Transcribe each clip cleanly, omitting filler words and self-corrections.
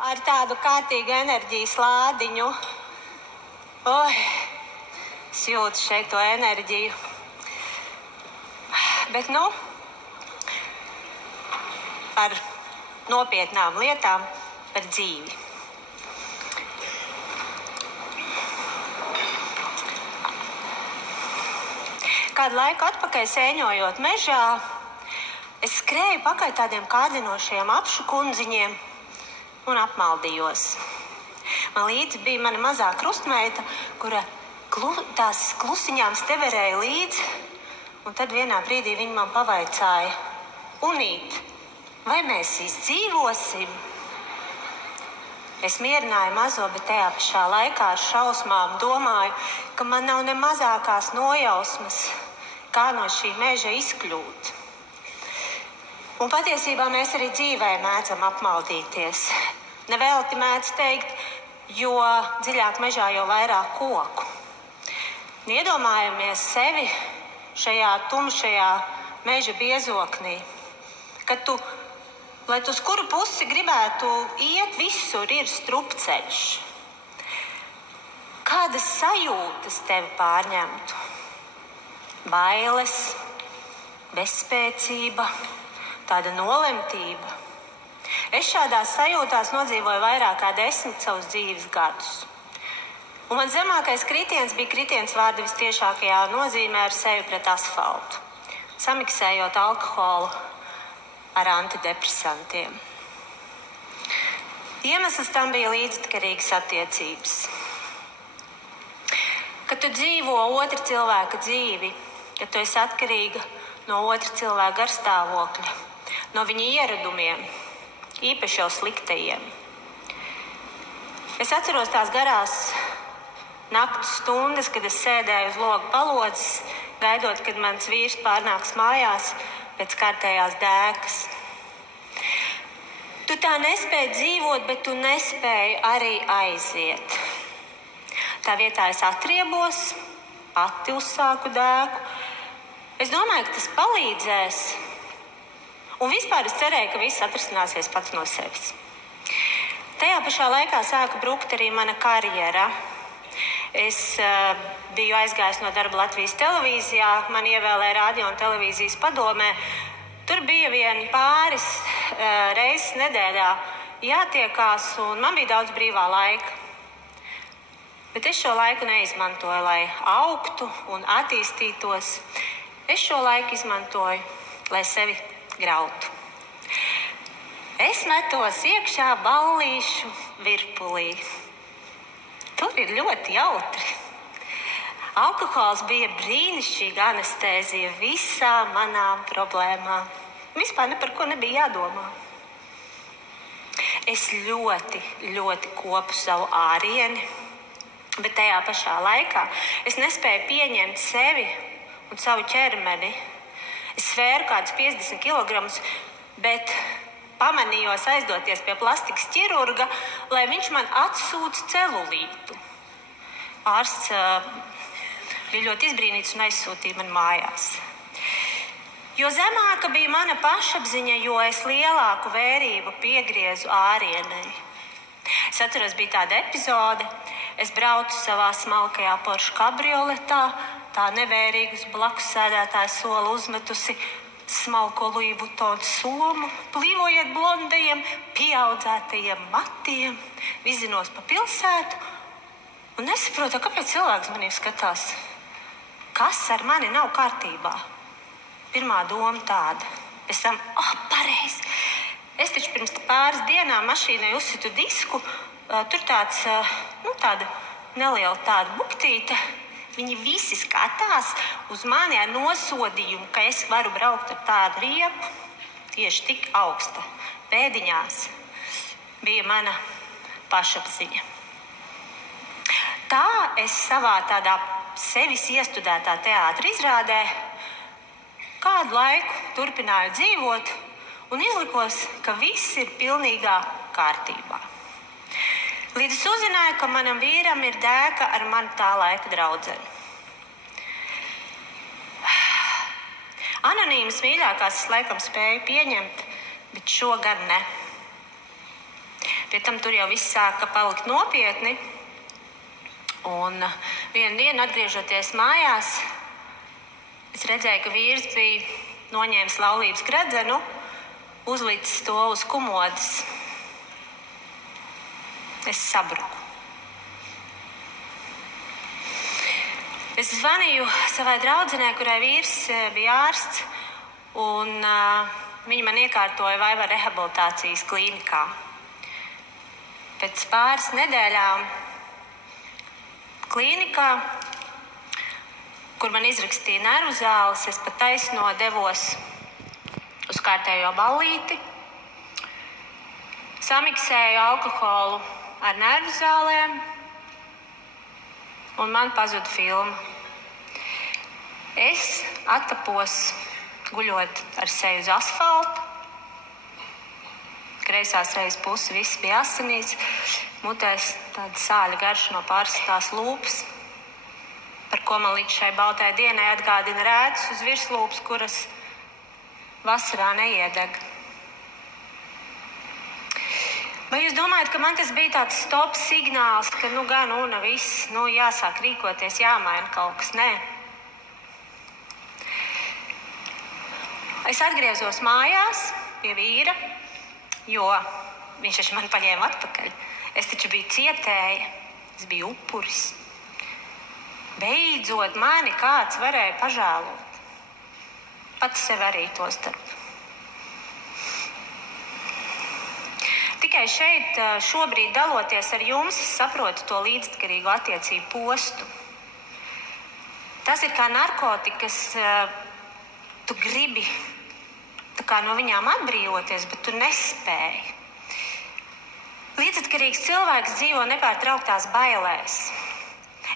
Ar tādu kārtīgu enerģijas lādiņu. Es jūtu šeit to enerģiju. Bet, par nopietnām lietām, par dzīvi. Kādu laiku atpakaļ sēņojot mežā, es skrēju pakaļ tādiem kārdinošiem apšu kundziņiem un apmaldījos. Man līdzi bija mana mazā krustmeita, kura tās klusiņām steverēja līdzi, un tad vienā brīdī viņa man pavaicāja: Unīt, vai mēs izdzīvosim? Es mierināju mazo, bet tajā pašā laikā ar šausmām domāju, ka man nav ne mazākās nojausmas, kā no šī meža izkļūt. Un patiesībā mēs arī dzīvē mēdzam apmaldīties. Nevelti mēdz teikt, jo dziļāk mežā, jo vairāk koku. Iedomājamies sevi šajā tumšajā meža biezoknī, kad lai tu uz kuru pusi gribētu iet, visur ir strupceļš. Kādas sajūtas tevi pārņemtu? Bailes, bezspēcība, tāda nolemtība. Es šādās sajūtās nodzīvoju vairāk kā 10 savus dzīves gadus. Un man zemākais kritiens bija kritiens vārda vistiešākajā nozīmē ar sevi pret asfaltu, samiksējot alkoholu ar antidepresantiem. Iemesls tam bija līdzatkarīgas attiecības. Kad tu dzīvo otra cilvēka dzīvi, kad tu esi atkarīga no otra cilvēka garstāvokļa, no viņa ieradumiem, īpaši jau sliktajiem. Es atceros tās garās naktu stundas, kad es sēdēju uz loga palodzes, gaidot, kad mans vīrs pārnāks mājās pēc kārtējās dēkas. Tu tā nespēji dzīvot, bet tu nespēji arī aiziet. Tā vietā es atriebos, pati uzsāku dēku. Es domāju, ka tas palīdzēs. Un vispār es cerēju, ka viss atrisināsies pats no sevis. Tajā pašā laikā sāka brukt arī mana karjera. Es biju aizgājis no darba Latvijas televīzijā, man ievēlēja radio un televīzijas padomē. Tur bija vien pāris reizes nedēļā jātiekās, un man bija daudz brīvā laika. Bet es šo laiku neizmantoju, lai augtu un attīstītos. Es šo laiku izmantoju, lai sevi grautu. Es metos iekšā ballīšu virpulī. Tur ir ļoti jautri. Alkohols bija brīnišķīga anestēzija visām manām problēmām. Vispār ne par ko nebija jādomā. Es ļoti, ļoti kopu savu ārieni, bet tajā pašā laikā es nespēju pieņemt sevi un savu ķermeni. Es svēru kādus 50 kilogramus, bet pamanījos aizdoties pie plastikas ķirurga, lai viņš man atsūta celulītu. Ārsts bija ļoti izbrīnīts un aizsūtīja man mājās. Jo zemāka bija mana pašapziņa, jo es lielāku vērību piegriezu ārienei. Es atceros, bija tāda epizode. Es braucu savā smalkajā Porsche kabrioletā, tā nevērīgi uz blakus sēdētāja sola uzmetusi smalko Louis Vuitton somu, plīvojiet blondajiem, pieaudzētajiem matiem, vizinos pa pilsētu un nesaprotu, kāpēc cilvēks manī skatās. Kas ar mani nav kārtībā? Pirmā doma tāda. Pēc tam, pareizi. Es taču pirms pāris dienām mašīnai uzsitu disku, tur tāda neliela tāda buktīte. Viņi visi skatās uz mani ar nosodījumu, ka es varu braukt ar tādu riepu, tieši tik augsta. Pēdiņās bija mana pašapziņa. Tā es savā tādā sevis iestudētā teātra izrādē kādu laiku turpināju dzīvot un izlikos, ka viss ir pilnīgā kārtībā. Līdz es uzzināju, ka manam vīram ir dēka ar manu tā laika draudzeni. Anonīmas mīļākās es laikam spēju pieņemt, bet šo gan ne. Pie tam tur jau viss sāka palikt nopietni. Un vienu dienu, atgriežoties mājās, es redzēju, ka vīrs bija noņēmis laulības gredzenu, uzlicis to uz komodes. Es sabruku. Es zvanīju savai draudzenei, kurai vīrs bija ārsts, un viņa man iekārtoja Vaiva rehabilitācijas klīnikā. Pēc pāris nedēļām klīnikā, kur man izrakstīja nervu zāles, es pat taisno devos uz kārtējo ballīti, samiksēju alkoholu ar nervu zālēm, un man pazuda filma. Es attapos guļot ar seju uz asfalta. Kreisās reizes pusi viss bija asinīs, mutēs tāda sāļa garša no pārsitās lūpas, par ko man līdz šai baltai dienai atgādina rētas uz virslūpas, kuras vasarā neiedeg. Vai jūs domājat, ka man tas bija tāds stop signāls, ka gan viss, jāsāk rīkoties, jāmaina kaut kas? Nē. Es atgriezos mājās pie vīra, jo viņš taču man paņēma atpakaļ. Es taču biju cietēja, es biju upuris. Beidzot mani kāds varēja pažēlot. Pats sev arī to starp. Tikai šeit šobrīd daloties ar jums, es saprotu to līdzatkarīgo attiecību postu. Tas ir kā narkotikas, tu gribi no viņām atbrīvoties, bet tu nespēji. Līdzatkarīgs cilvēks dzīvo nepārtrauktās bailēs.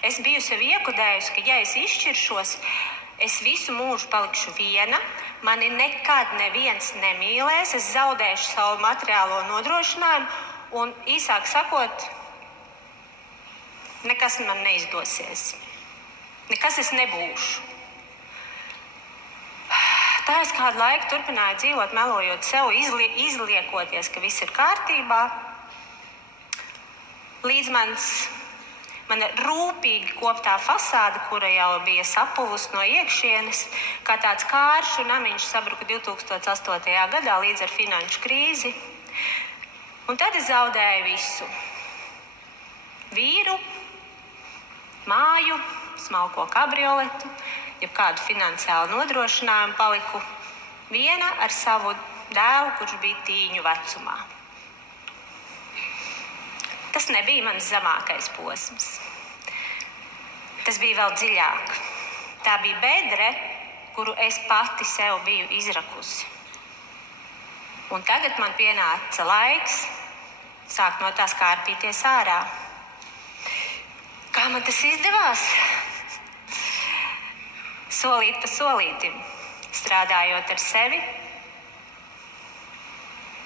Es biju sev iekodējusi, ka ja es izšķiršos, es visu mūžu palikšu viena, mani nekad neviens nemīlēs, es zaudēšu savu materiālo nodrošinājumu un, īsāk sakot, nekas man neizdosies. Nekas es nebūšu. Tā es kādu laiku turpināju dzīvot, melojot sev, izliekoties, ka viss ir kārtībā. Līdz mana rūpīgi koptā fasāde, kura jau bija sapuvusi no iekšienes, kā tāds kāršu namiņš sabruka 2008. gadā līdz ar finanšu krīzi. Un tad es zaudēju visu. Vīru, māju, smalko kabrioletu, jebkādu finansiālu nodrošinājumu, paliku viena ar savu dēlu, kurš bija tīņu vecumā. Tas nebija mans zemākais posms. Tas bija vēl dziļāk. Tā bija bedre, kuru es pati sev biju izrakusi. Un tagad man pienāca laiks sākt no tās kārpīties ārā. Kā man tas izdevās? Solīt pa solītim, strādājot ar sevi,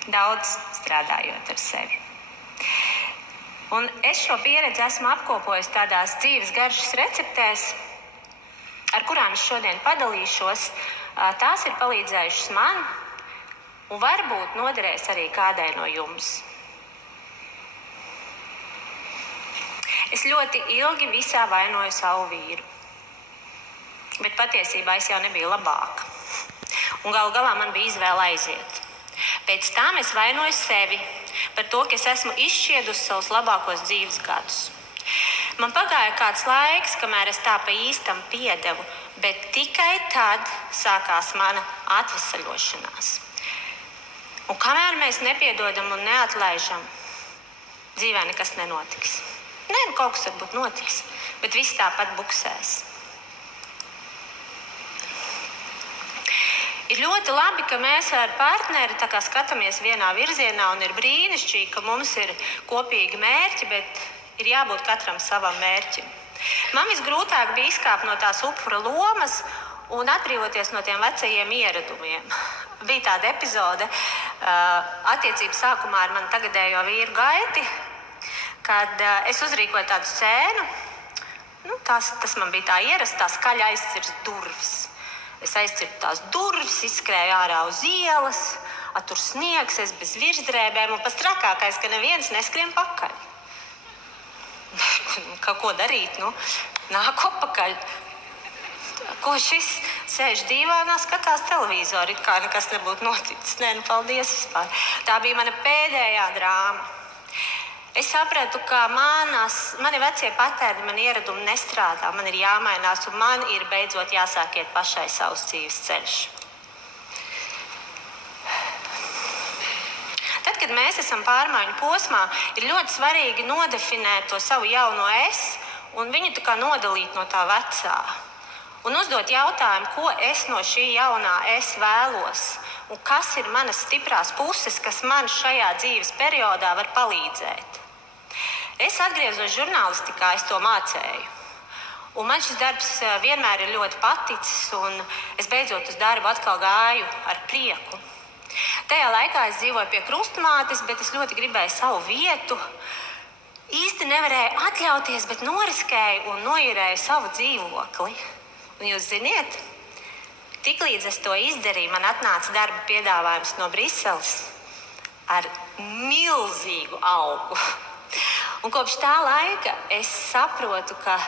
daudz strādājot ar sevi. Un es šo pieredzi esmu apkopojis tādās dzīves garšas receptēs, ar kurām es šodien padalīšos. Tās ir palīdzējušas man un varbūt noderēs arī kādai no jums. Es ļoti ilgi visā vainoju savu vīru. Bet patiesībā es jau nebiju labāka. Un galu galā man bija izvēle aiziet. Pēc tam es vainoju sevi par to, ka es esmu izšķiedusi savus labākos dzīves gadus. Man pagāja kāds laiks, kamēr es tā pa īstam piedevu, bet tikai tad sākās mana atvesaļošanās. Un kamēr mēs nepiedodam un neatlaižam, dzīvē nekas nenotiks. Kaut kas varbūt notiks, bet viss tāpat buksēs. Ir ļoti labi, ka mēs ar partneri skatāmies vienā virzienā un ir brīnišķīgi, ka mums ir kopīgi mērķi, bet ir jābūt katram savam mērķim. Man visgrūtāk bija izkāpt no tās upura lomas un atbrīvoties no tiem vecajiem ieradumiem. Bija tāda epizode attiecību sākumā ar manu tagadējo vīru Gaiti, kad es uzrīkoju tādu scēnu. Tas man bija tā ierasts, tā skaļi aizcirst durvis. Es aizcirtu tās durvis, izskrēju ārā uz ielas tur sniegs, es bez virsdrēbēm, un pats trakākais, ka neviens neskrien pakaļ. Kaut ko darīt, nāk apakaļ. Ko šis sēž dīvānā, skatās televizoru, it kā nekas nebūtu noticis. Nē, paldies vispār. Tā bija mana pēdējā drāma. Es sapratu, ka mani vecie patērni, mani ieradumi nestrādā, man ir jāmainās, un man ir beidzot jāsāk iet pašai savs dzīves ceļš. Tad, kad mēs esam pārmaiņu posmā, ir ļoti svarīgi nodefinēt to savu jauno es un viņu tā kā nodalīt no tā vecā. Un uzdot jautājumu, ko es no šī jaunā es vēlos, un kas ir manas stiprās puses, kas man šajā dzīves periodā var palīdzēt. Es atgriezos žurnālistikā, es to mācēju. Un man šis darbs vienmēr ir ļoti paticis, un es beidzot uz darbu atkal gāju ar prieku. Tajā laikā es dzīvoju pie krustmātes, bet es ļoti gribēju savu vietu. Īsti nevarēju atļauties, bet noriskēju un noīrēju savu dzīvokli. Un jūs ziniet, tiklīdz es to izdarīju, man atnāca darba piedāvājums no Briseles ar milzīgu algu. Un kopš tā laika es saprotu, ka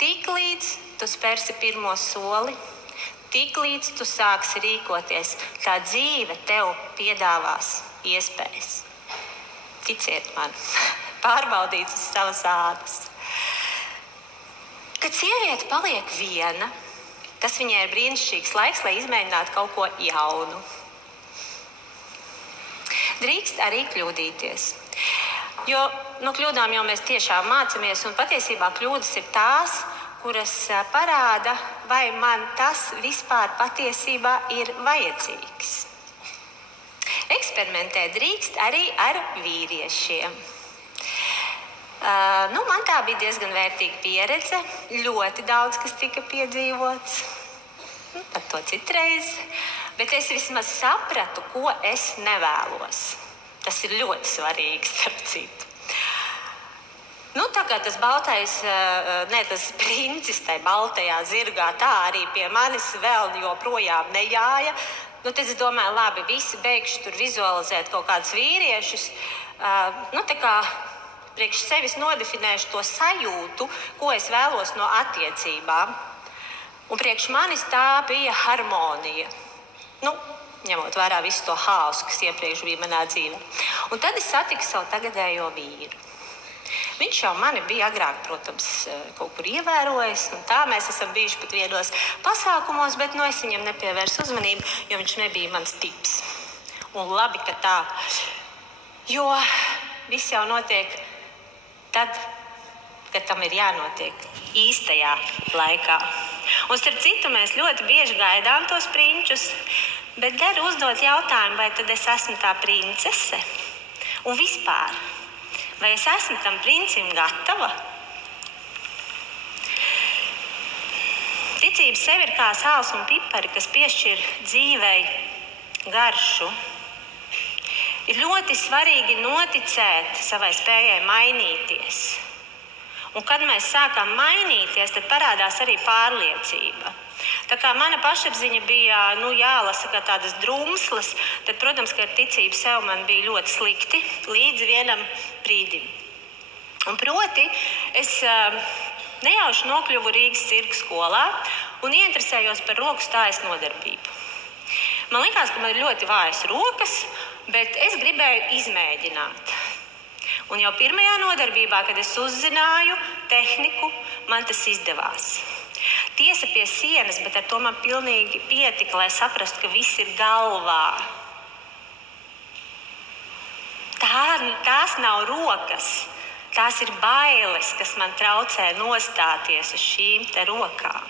tiklīdz tu spērsi pirmo soli, tiklīdz tu sāksi rīkoties, tā dzīve tev piedāvās iespējas. Ticiet man, pārbaudīt uz savas ādas. Kad sieviete paliek viena, tas viņai ir brīnišķīgs laiks, lai izmēģinātu kaut ko jaunu. Drīkst arī kļūdīties. Jo no kļūdām jau mēs tiešām mācāmies, un patiesībā kļūdas ir tās, kuras parāda, vai man tas vispār patiesībā ir vajadzīgs. Eksperimentēt drīkst arī ar vīriešiem. Man tā bija diezgan vērtīga pieredze, ļoti daudz, kas tika piedzīvots, par to citreiz, bet es vismaz sapratu, ko es nevēlos. Tas ir ļoti svarīgi, starp citu. Tā kā tas tas princis tai baltajā zirgā, tā arī pie manis vēl joprojām nejāja. Tad es domāju, labi, visi beigšu tur vizualizēt kaut kādus vīriešus. Tā kā priekš sevis nodefinēšu to sajūtu, ko es vēlos no attiecībām. Un priekš manis tā bija harmonija. Ņemot vērā visu to haosu, kas iepriekš bija manā dzīvē. Un tad es satiku savu tagadējo vīru. Viņš jau mani bija agrāk, protams, kaut kur ievērojis, un tā mēs esam bijuši pat vienos pasākumos, bet es viņam nepievērsu uzmanību, jo viņš nebija mans tips. Un labi, ka tā, jo viss jau notiek tad, kad tam ir jānotiek īstajā laikā. Un starp citu, mēs ļoti bieži gaidām tos prinčus, bet der uzdot jautājumu, vai tad es esmu tā princese? Un vispār, vai es esmu tam princim gatava? Ticība sev ir kā sāls un pipari, kas piešķir dzīvei garšu. Ir ļoti svarīgi noticēt savai spējai mainīties. Un kad mēs sākam mainīties, tad parādās arī pārliecība. Tā kā mana pašapziņa bija jālasa kā tādas drumslas, tad, protams, ka ar ticību sev man bija ļoti slikti līdz vienam brīdim. Un proti, es nejauši nokļuvu Rīgas cirka skolā un ieinteresējos par roku stājas nodarbību. Man likās, ka man ir ļoti vājas rokas, bet es gribēju izmēģināt. Un jau pirmajā nodarbībā, kad es uzzināju tehniku, man tas izdevās. Tiesa pie sienas, bet ar to man pilnīgi pietika, lai saprastu, ka viss ir galvā. Tās nav rokas, tās ir bailes, kas man traucē nostāties uz šīm te rokām.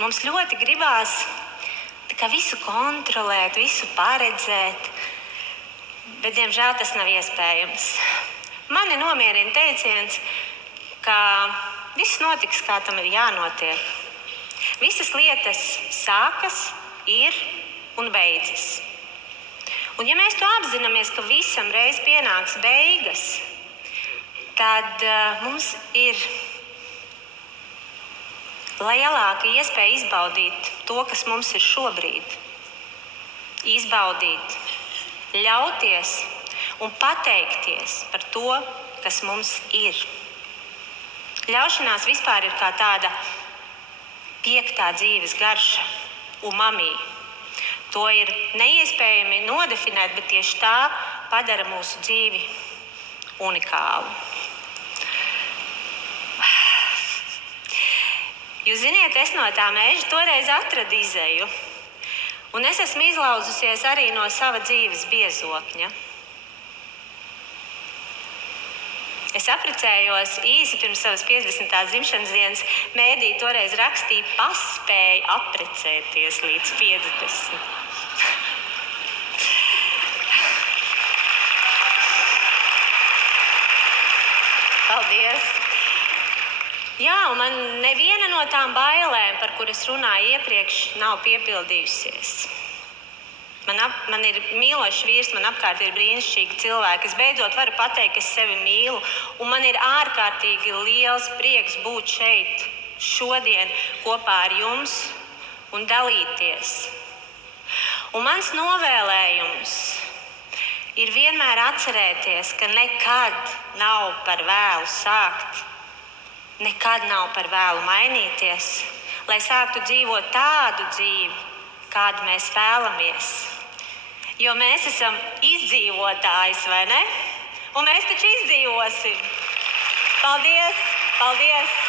Mums ļoti gribās visu kontrolēt, visu paredzēt, bet, diemžēl, tas nav iespējams. Mani nomierina teiciens, ka viss notiks, kā tam ir jānotiek. Visas lietas sākas, ir un beidzas. Un ja mēs to apzināmies, ka visam reiz pienāks beigas, tad mums ir lielāka iespēja izbaudīt to, kas mums ir šobrīd. Izbaudīt, ļauties un pateikties par to, kas mums ir. Ļaušanās vispār ir kā tāda piektā dzīves garša, umami. To ir neiespējami nodefinēt, bet tieši tā padara mūsu dzīvi unikālu. Jūs ziniet, es no tā meža toreiz atradu izeju, un es esmu izlauzusies arī no sava dzīves biezokņa. Es apprecējos īsi pirms savas 50. dzimšanas dienas. Mēdī toreiz rakstīja, paspēja apprecēties līdz 50. Paldies! Jā, un man neviena no tām bailēm, par kuras runāju iepriekš, nav piepildījusies. Man ir mīlošs vīrs, man apkārt ir brīnišķīgi cilvēki. Es beidzot varu pateikt, ka es sevi mīlu, un man ir ārkārtīgi liels prieks būt šeit šodien kopā ar jums un dalīties. Un mans novēlējums ir vienmēr atcerēties, ka nekad nav par vēlu sākt, nekad nav par vēlu mainīties, lai sāktu dzīvot tādu dzīvi, kādu mēs vēlamies. Jo mēs esam izdzīvotājs, vai ne? Un mēs taču izdzīvosim. Paldies! Paldies!